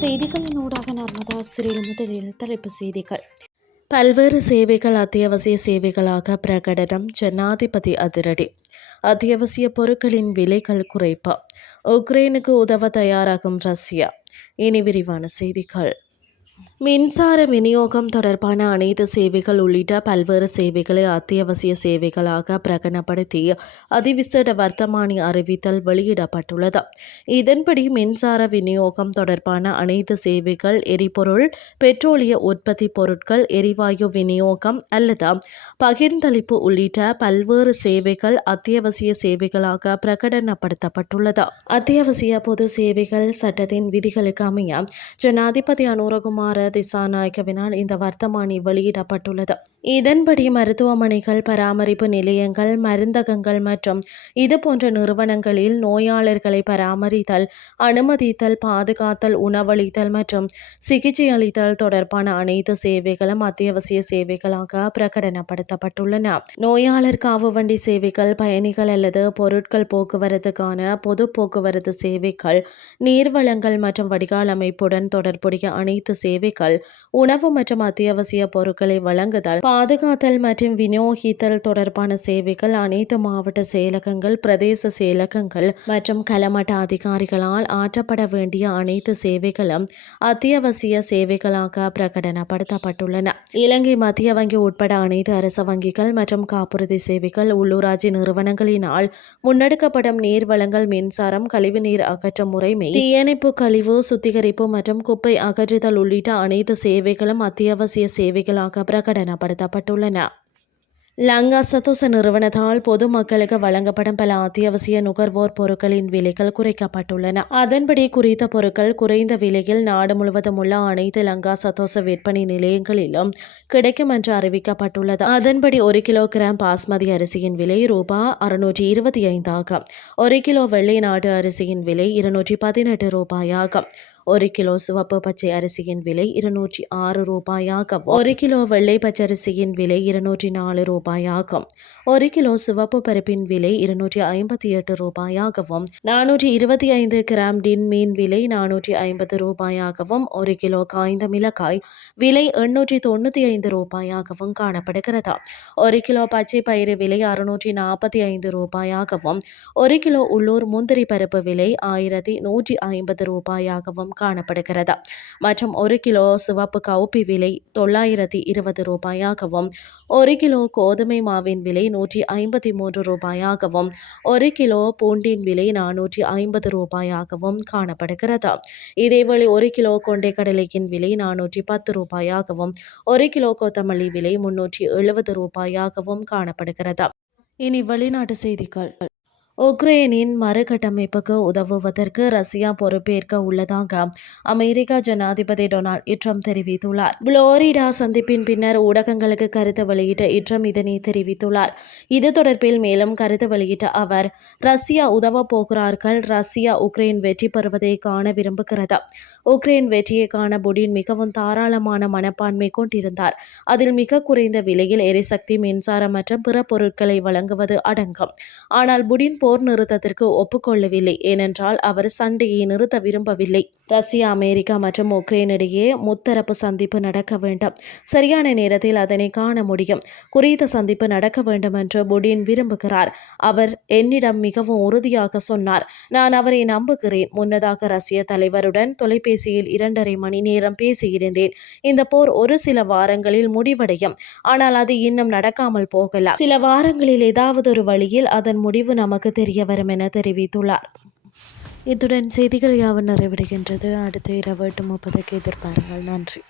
செய்திகளின் ஊடாக நர்மதா சிறில் முதலில் தலைப்பு செய்திகள். பல்வேறு சேவைகள் அத்தியாவசிய சேவைகளாக பிரகடனம் ஜனாதிபதி அதிரடி. அத்தியாவசிய பொருட்களின் விலைகள் குறைப்பு. உக்ரைனுக்கு உதவ தயாராகும் ரஷ்யா. இனி விரிவான செய்திகள். மின்சார விநியோகம் தொடர்பான அனைத்து சேவைகள் உள்ளிட்ட பல்வேறு சேவைகளை அத்தியாவசிய சேவைகளாக பிரகடனப்படுத்தி அதிவிசேட வர்த்தமானி அறிவித்தல் வெளியிடப்பட்டுள்ளது. இதன்படி மின்சார விநியோகம் தொடர்பான அனைத்து சேவைகள் எரிபொருள் பெட்ரோலிய உற்பத்தி பொருட்கள் எரிவாயு விநியோகம் அல்லது பகிர்ந்தளிப்பு உள்ளிட்ட பல்வேறு சேவைகள் அத்தியாவசிய சேவைகளாக பிரகடனப்படுத்தப்பட்டுள்ளது. அத்தியாவசிய பொது சேவைகள் சட்டத்தின் விதிகளுக்கு அமைய ஜனாதிபதி அனுரகுமார் திசாநாயக்கவினால் இந்த வர்த்தமானி வெளியிடப்பட்டுள்ளது. இதன்படி மருத்துவமனைகள் பராமரிப்பு நிலையங்கள் மருந்தகங்கள் மற்றும் இது போன்ற நிறுவனங்களில் நோயாளர்களை பராமரித்தல் அனுமதித்தல் பாதுகாத்தல் உணவளித்தல் மற்றும் சிகிச்சை அளித்தல் தொடர்பான அனைத்து சேவைகளும் அத்தியாவசிய சேவைகளாக பிரகடனப்படுத்தப்பட்டுள்ளன. நோயாளர் காவு வண்டி சேவைகள் பயணிகள் அல்லது பொருட்கள் போக்குவரத்துக்கான பொது போக்குவரத்து சேவைகள் நீர்வளங்கள் மற்றும் வடிகால் அமைப்புடன் தொடர்புடைய அனைத்து சேவைகள் உணவு மற்றும் அத்தியாவசிய பொருட்களை வழங்குதல் பாதுகாத்தல் மற்றும் விநியோகித்தல் தொடர்பான சேவைகள் அனைத்து மாவட்ட செயலகங்கள் பிரதேச செயலகங்கள் மற்றும் களமட்ட அதிகாரிகளால் ஆற்றப்பட வேண்டிய அனைத்து சேவைகளும் அத்தியாவசிய சேவைகளாக பிரகடனப்படுத்தப்பட்டுள்ளன. இலங்கை மத்திய வங்கி உட்பட அனைத்து அரச வங்கிகள் மற்றும் காப்புறுதி சேவைகள் உள்ளூராட்சி நிறுவனங்களினால் முன்னெடுக்கப்படும் நீர் வளங்கள் மின்சாரம் கழிவுநீர் அகற்றும் முறைமை தீயணைப்பு கழிவு சுத்திகரிப்பு மற்றும் குப்பை அகற்றுதல் உள்ளிட்ட அனைத்து சேவைகளும் அத்தியாவசிய சேவைகளாக பிரகடனப்படுத்த பிரகடனப்படுத்தப்பட்டுள்ளன லங்கா சதோச நிறுவனத்தால் பொதுமக்களுக்கு வழங்கப்படும் பல அத்தியாவசிய நுகர்வோர் பொருட்களின் விலைகள் குறைக்கப்பட்டுள்ளன. அதன்படி குறித்த பொருட்கள் குறைந்த விலையில் நாடு முழுவதும் உள்ள அனைத்து லங்கா சதோச விற்பனை நிலையங்களிலும் கிடைக்கும் என்று அறிவிக்கப்பட்டுள்ளது. அதன்படி ஒரு கிலோகிராம் பாஸ்மதி அரிசியின் விலை ரூபாய் அறுநூற்றி இருபத்தி ஐந்தாகும் ஒரு கிலோ வெள்ளை நாட்டு அரிசியின் விலை இருநூற்றி பதினெட்டு ரூபாயாகும் ஒரு கிலோ சிவப்பு பச்சை அரிசியின் விலை இருநூற்றி ஆறு ரூபாயாகவும் ஒரு கிலோ வெள்ளை பச்சரிசியின் விலை இருநூற்றி நாலு ரூபாயாகும். ஒரு கிலோ சிவப்பு பருப்பின் விலை இருநூற்றி ஐம்பத்தி எட்டு ரூபாயாகவும். நானூற்றி இருபத்தி ஐந்து கிராம் டின் மீன் விலை நானூற்றி ஐம்பது ரூபாயாகவும். ஒரு கிலோ காய்ந்த மிளகாய் விலை எண்ணூற்றி தொண்ணூற்றி ஐந்து ரூபாயாகவும் காணப்படுகிறது. ஒரு கிலோ பச்சை பயிறு விலை அறுநூற்றி நாற்பத்தி ஐந்து ரூபாயாகவும். ஒரு கிலோ உள்ளூர் முந்திரி பருப்பு விலை ஆயிரத்தி நூற்றி ஐம்பது ரூபாயாகவும் காணப்படுகிறது. மற்றும் ஒரு கிலோ சிவப்பு கவுப்பி விலை தொள்ளாயிரத்தி இருபது ரூபாயாகவும் ஒரு கிலோ கோதுமை மாவின் விலை நூற்றி ஐம்பத்தி மூன்று ரூபாயாகவும் ஒரு கிலோ பூண்டின் விலை நானூற்றி ஐம்பது ரூபாயாகவும் காணப்படுகிறது. இதேவேளை ஒரு கிலோ கொண்டை கடலையின் விலை நானூற்றி பத்து ரூபாயாகவும் ஒரு கிலோ கொத்தமல்லி விலை முன்னூற்றி எழுபது ரூபாயாகவும் காணப்படுகிறது. இனி வெளிநாட்டு செய்திகள். உக்ரைனின் மறுகட்டமைப்புக்கு உதவுவதற்கு ரஷ்யா பொறுப்பேற்க உள்ளதாக அமெரிக்க ஜனாதிபதி டொனால்ட் இட்ரம் தெரிவித்துள்ளார். புளோரிடா சந்திப்பின் பின்னர் ஊடகங்களுக்கு கருத்து வெளியிட்ட இட்ரம் இதனை தெரிவித்துள்ளார். இது தொடர்பில் மேலும் கருத்து வெளியிட்ட அவர் ரஷ்யா உதவ போகிறார்கள் ரஷ்யா உக்ரைன் வெற்றி பெறுவதை காண விரும்புகிறது. உக்ரைன் வெற்றியை காண புடின் மிகவும் தாராளமான மனப்பான்மை கொண்டிருந்தார். அதில் மிக குறைந்த விலையில் எரிசக்தி மின்சாரம் மற்றும் பிற பொருட்களை வழங்குவது அடங்கும். ஆனால் புடின் போர் நிறுத்தத்திற்கு ஒப்புக்கொள்ளவில்லை. ஏனென்றால் அவர் சண்டையை நிறுத்த விரும்பவில்லை. ரஷ்யா அமெரிக்கா மற்றும் உக்ரைன் இடையே முத்தரப்பு சந்திப்பு நடக்க வேண்டும். சரியான நேரத்தில் அதனை காண முடியும். குறித்த சந்திப்பு நடக்க வேண்டும் என்று புடின் விரும்புகிறார். அவர் என்னிடம் மிகவும் உறுதியாக சொன்னார். நான் அவரை நம்புகிறேன். முன்னதாக ரஷ்ய தலைவருடன் தொலைபேசியில் இரண்டரை மணி நேரம் பேசியிருந்தேன். இந்த போர் ஒரு சில வாரங்களில் முடிவடையும். ஆனால் அது இன்னும் நடக்காமல் போகலாம். சில வாரங்களில் ஏதாவது ஒரு வழியில் அதன் முடிவு நமக்கு தெரிய வரும் என தெரிவித்துள்ளார். இத்துடன் செய்திகள் யாவும் நிறைவடைகின்றது. அடுத்த இரவு எட்டு முப்பதுக்கு எதிர்பாருங்கள் நன்றி.